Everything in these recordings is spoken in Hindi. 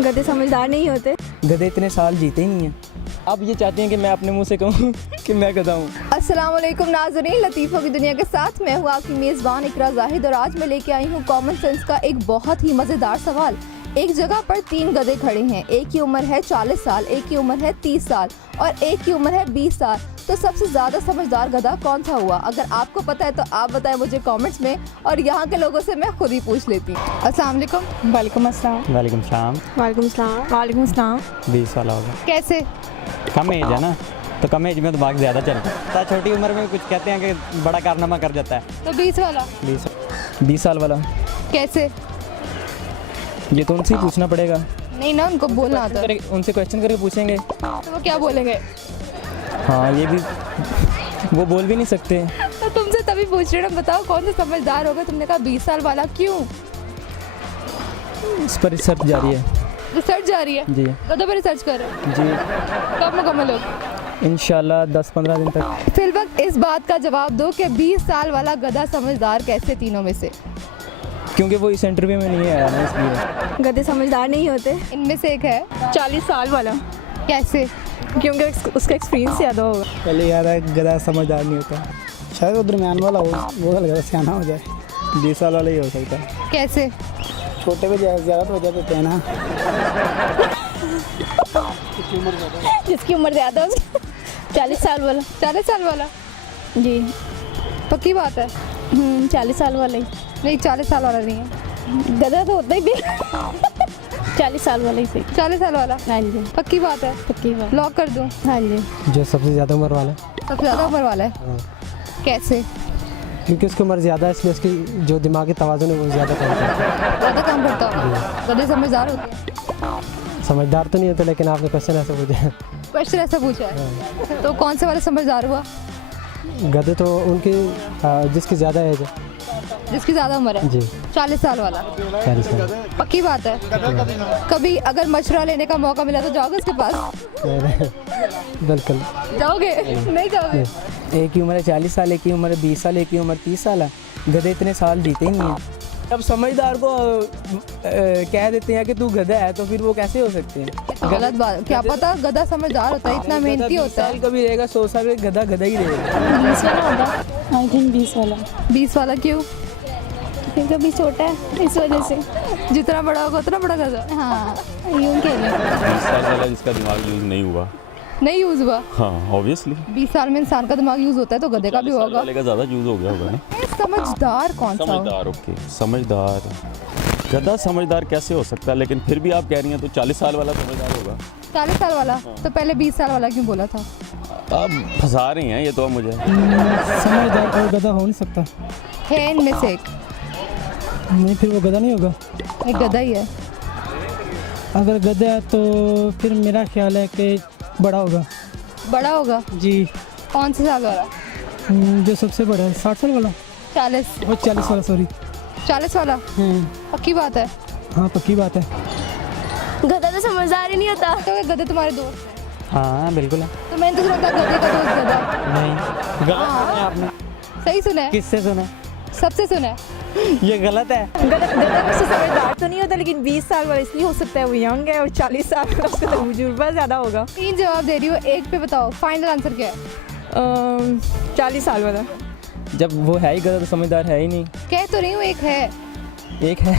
गधे समझदार नहीं होते। गधे इतने साल जीते ही नहीं हैं। आप ये चाहते हैं कि मैं अपने मुंह से कहूँ कि मैं गधा हूँ। अस्सलाम वालेकुम नाज़रीन, लतीफ़ों की दुनिया के साथ मैं हूँ आपकी मेज़बान इकरा जाहिद और आज मैं लेके आई हूँ कॉमन सेंस का एक बहुत ही मज़ेदार सवाल। एक जगह पर 3 गधे खड़े हैं, एक की उम्र है 40 साल, एक की उम्र है 30 साल और एक की उम्र है 20 साल। तो सबसे ज़्यादा समझदार गधा कौन सा हुआ? अगर आपको पता है तो आप बताएं मुझे कमेंट्स में और यहाँ के लोगों से मैं खुद ही पूछ लेती हूँ। अस्सलाम वालेकुम। वालेकुम अस्सलाम। वालेकुम सलाम। वालेकुम सलाम। वालेकुम सलाम। 20 साल होगा। कैसे? कम एज है ना, तो कम एज में दिमाग ज़्यादा चलता है। छोटी उम्र में कुछ कहते हैं कि बड़ा कारनामा कर जाता है। तो 20 वाला 20 साल वाला। कैसे? ये तो उनसे ही पूछना पड़ेगा। नहीं ना, उनको बोलना आता है। उनसे क्वेश्चन करके पूछेंगे तो वो क्या बोलेंगे? हाँ ये भी, वो बोल भी नहीं सकते। तो तुमसे तभी पूछ रही हूँ ना, बताओ कौन सा समझदार होगा? तुमने कहा 20 साल वाला, क्यों? इस पर रिसर्च जारी है रिसर्च जारी है जी। गधों पर रिसर्च कर रहे हो? जी कब मुकम्मल हो? इंशाल्लाह 10-15 दिन तक। फिल वक्त इस बात का जवाब दो कि 20 साल वाला गधा समझदार कैसे तीनों में से? क्योंकि वो इस इंटरव्यू में नहीं आया ना, इसलिए। गधे समझदार नहीं होते। इनमें से एक है 40 साल वाला, कैसे? क्योंकि उसका एक्सपीरियंस ज़्यादा होगा। पहले याद है गधा समझदार नहीं होता, शायद वो दरमियान वाला हो, वो गधा सियाना हो जाए। 20 साल वाला ही हो सकता है। कैसे? छोटे पे ज़्यादा तो वजह देते हैं ना। जिसकी उम्र ज़्यादा हो 40 साल वाला। 40 साल वाला जी। पक्की बात है? 40 साल वाला ही। नहीं, 40 साल वाला नहीं है। गधा तो होता ही भी 40 साल वाला ही सही। 40 साल वाला हाँ जी, पक्की बात है? पक्की बात। लॉक कर दूं? हाँ जी। जो सबसे ज़्यादा उम्र वाला है, सबसे ज़्यादा उम्र वाला है। कैसे? क्योंकि उसकी उम्र ज़्यादा है, इसलिए उसकी जो दिमागी तवाज़ुन है वो ज़्यादा काम करता है। ज़्यादा काम करता होगा। गधे समझदार होते हैं? समझदार तो नहीं होते, लेकिन आपने क्वेश्चन ऐसा पूछा। क्वेश्चन ऐसा पूछा है तो कौन से वाला समझदार हुआ? गधे तो उनकी जिसकी ज़्यादा एज है। जिसकी ज़्यादा उम्र है? जी। 40 साल वाला 40 साल। पक्की बात है? कभी अगर मशवरा लेने का मौका मिला तो जाओगे उसके पास? बिल्कुल। जाओगे? नहीं जाओगे? एक की उम्र है 40 साल, एक की उम्र है 20 साल, एक की उम्र 30 साल है। गधे इतने साल जीते ही नहीं हैं। अब समझदार को कह देते हैं कि तू गधा है, तो फिर वो कैसे हो सकते हैं? गलत बात। क्या पता गधा समझदार होता है, इतना मेहनती होता है। कभी रहेगा 100 साल में गधा गधा ही रहेगा। 20 वाला होगा। आई थिंक 20 वाला। 20 वाला क्यों? क्योंकि अभी छोटा है, इस वजह से। जितना बड़ा होगा उतना बड़ा गधा। हाँ, यूँ कह लें। 20 साल वाला जिसका दिमाग यूज़ नहीं हुआ। नहीं यूज हुआ? हाँ ऑब्वियसली। 20 साल में इंसान का दिमाग यूज होता है तो गधे का भी होगा। वाले का ज़्यादा यूज़ हो गया होगा ना। समझदार कौन सा होगा? समझदार, ओके समझदार। गधा समझदार कैसे हो सकता है? लेकिन फिर भी आप कह रही हैं तो 40 साल वाला समझदार होगा। 40 साल वाला तो पहले 20 साल वाला क्यों बोला था? आप फंसा रही हैं ये तो। अब मुझे समझदार कोई गधा हो नहीं सकता। है इनमें से एक। नहीं, फिर वो गधा नहीं होगा। एक गधा ही है। अगर गधा है तो फिर मेरा ख्याल है कि बड़ा होगा। बड़ा होगा? जी। कौन से साल वाला? जो सबसे बड़ा है 60 साल वाला। 40? वो 40 वाला, सॉरी। 40 वाला पक्की बात है? हाँ पक्की बात है। गधा तो समझदार ही नहीं होता। तो गधे तुम्हारे दोस्त हैं? हाँ बिल्कुल है। तो मैंने तो सुना था गधे का दोस्त गधा। नहीं, गलत है आपने। सही सुना है? किससे सुना? सबसे सुना है। ये गलत है। गधा वैसे समझदार तो नहीं होता, लेकिन 20 साल वाला इसलिए हो सकता है, वो यंग है, और 40 साल वाला उसका तो तजुर्बा ज़्यादा होगा। 3 जवाब दे रही हो, एक पे बताओ फाइनल आंसर क्या है? 40 साल वाला। जब वो है ही गधा तो समझदार है ही नहीं। कह तो रही हूँ एक है। एक है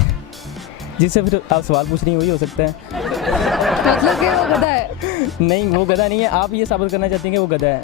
जिससे फिर आप सवाल पूछ रही हैं वही हो सकता है। मतलब कि वो गधा है? नहीं वो गधा नहीं है, आप ये साबित करना चाहती हैं कि वो गधा है।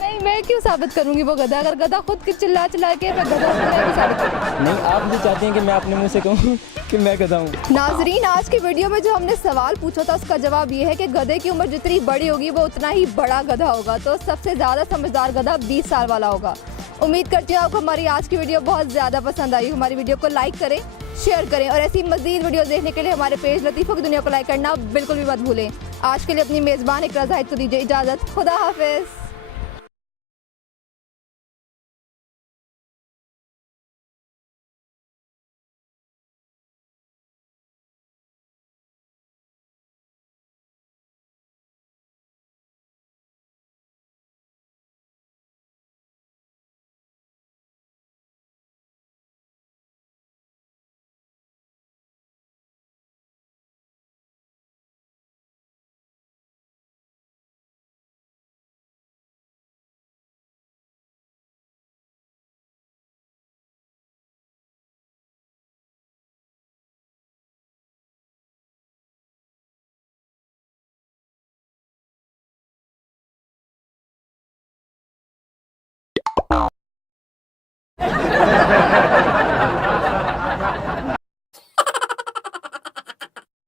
नहीं, मैं क्यों साबित करूंगी वो गधा? अगर गधा खुद की चिल्ला चिल्ला के मैं गधा हूं, मैं भी साबित करूंगी। नहीं, आप ये चाहती हैं कि मैं अपने मुंह से कहूँ कि मैं गधा हूँ। नाजरीन, आज की वीडियो में जो हमने सवाल पूछा था उसका जवाब ये है कि गधे की उम्र जितनी बड़ी होगी वो उतना ही बड़ा गधा होगा। तो सबसे ज़्यादा समझदार गधा 20 साल वाला होगा। उम्मीद करती हूँ आपको हमारी आज की वीडियो बहुत ज़्यादा पसंद आई। हमारी वीडियो को लाइक करें, शेयर करें और ऐसी मज़ीद वीडियो देखने के लिए हमारे पेज लतीफ़ों की दुनिया को लाइक करना बिल्कुल भी मत भूलें। आज के लिए अपनी मेज़बान इकरा जाहिद को दीजिए इजाज़त। खुदा हाफिज़।